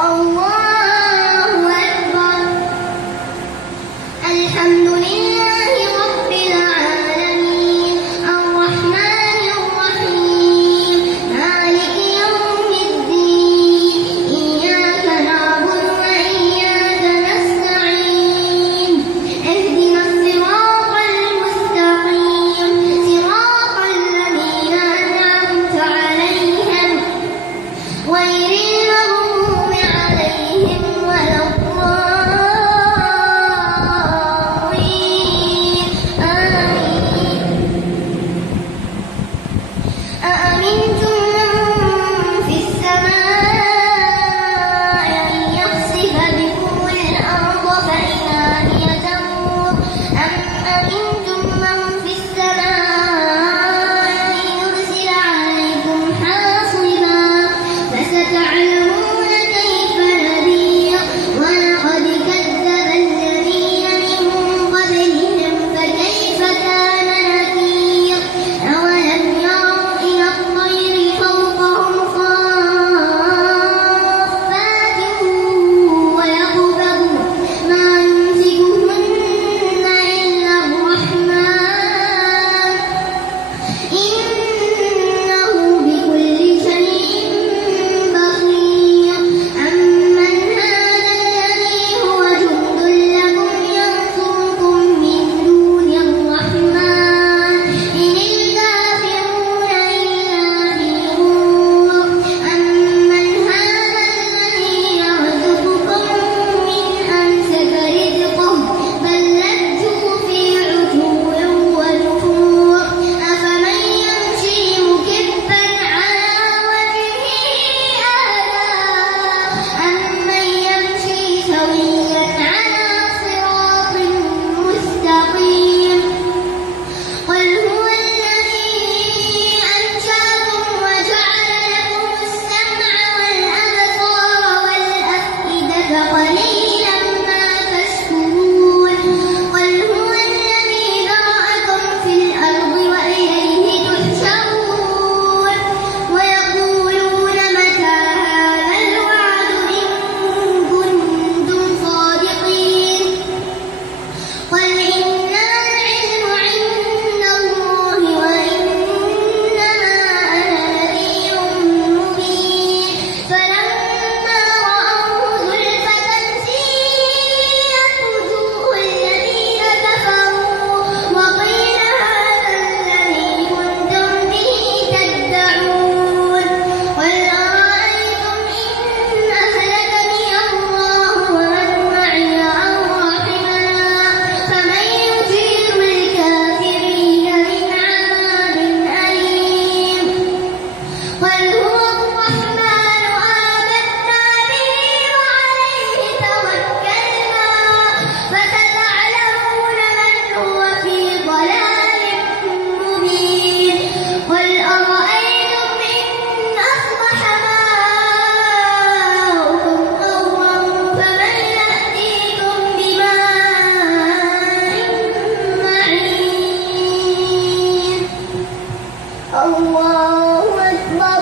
الله أكبر. الحمد لله رب العالمين الرحمن الرحيم مالك يوم الدين إياك نعبد وإياك نستعين اهدنا الصراط المستقيم صراط الذين أنعمت عليهم غير المغضوب عليهم ولا الضالين آمين. أأمنتم من في السماء أن يخسف بكم الأرض فإذا هي تمور أم أمنتم من في السماء أن يرسل عليكم حاصبا فستعلمون كيف نذير. ولقد كذب الذين من قبلهم فكيف كان نكير. أولم يروا إلى الطير فوقهم صافات ويقبضن ما يمسكهن إلا الرحمن إنه بكل شيء بصير. أمن هذا الذي هو جند لكم ينصركم من دون الرحمن إن الكافرون إلا في غرور. أمن هذا الذي يرزقكم من أمسك رزقه بل لجوا في عتو ونفور. أفمن يمشي مكبا على وجهه أهدى أمن يمشي سويا على صراط مستقيم. قل هو الذي أنشأكم وجعل لكم السمع والأبصار والأفئدة قليلا ما تشكرون. قل هو الذي ذرأكم في الأرض وإليه تحشرون. ويقولون متى هذا الوعد إن كنتم صادقين. قل إنما العلم عند الله وإنما أنا نذير مبين. فلما رأوه زلفة سيئت وجوه الذين كفروا وقيل هذا الذي كنتم به تدعون. قل أرأيتم إن أهلكني الله ومن معي أو رحمنا فمن يجير الكافرين من عذاب أليم. قل هو الرحمن آمنا به وعليه توكلنا فستعلمون من هو في ضلال مبين. قل أرأيتم إن أصبح ماؤكم غورا فمن يأتيكم بماء معين. الله أكبر.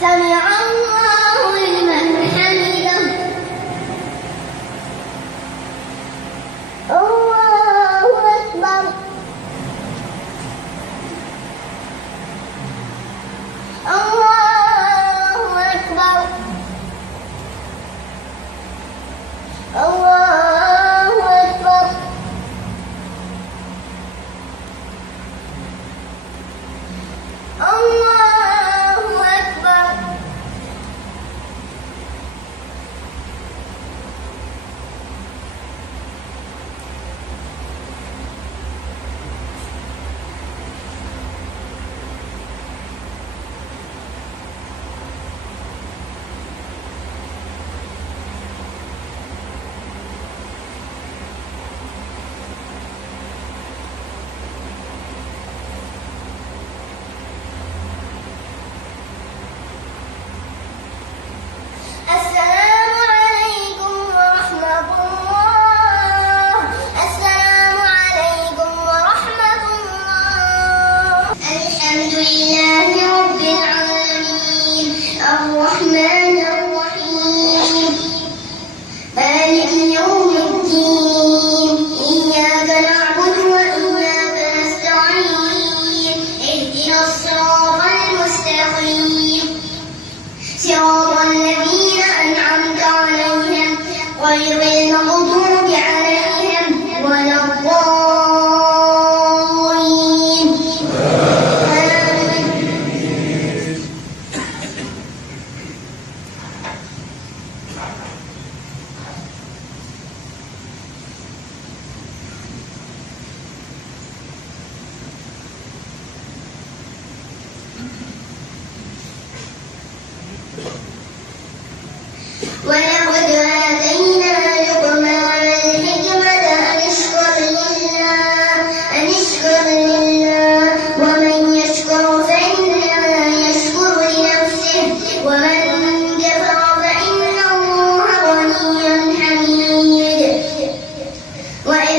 سمع الله لمن حمده. الله أكبر. الله أكبر. الله أكبر. الله أكبر.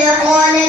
قال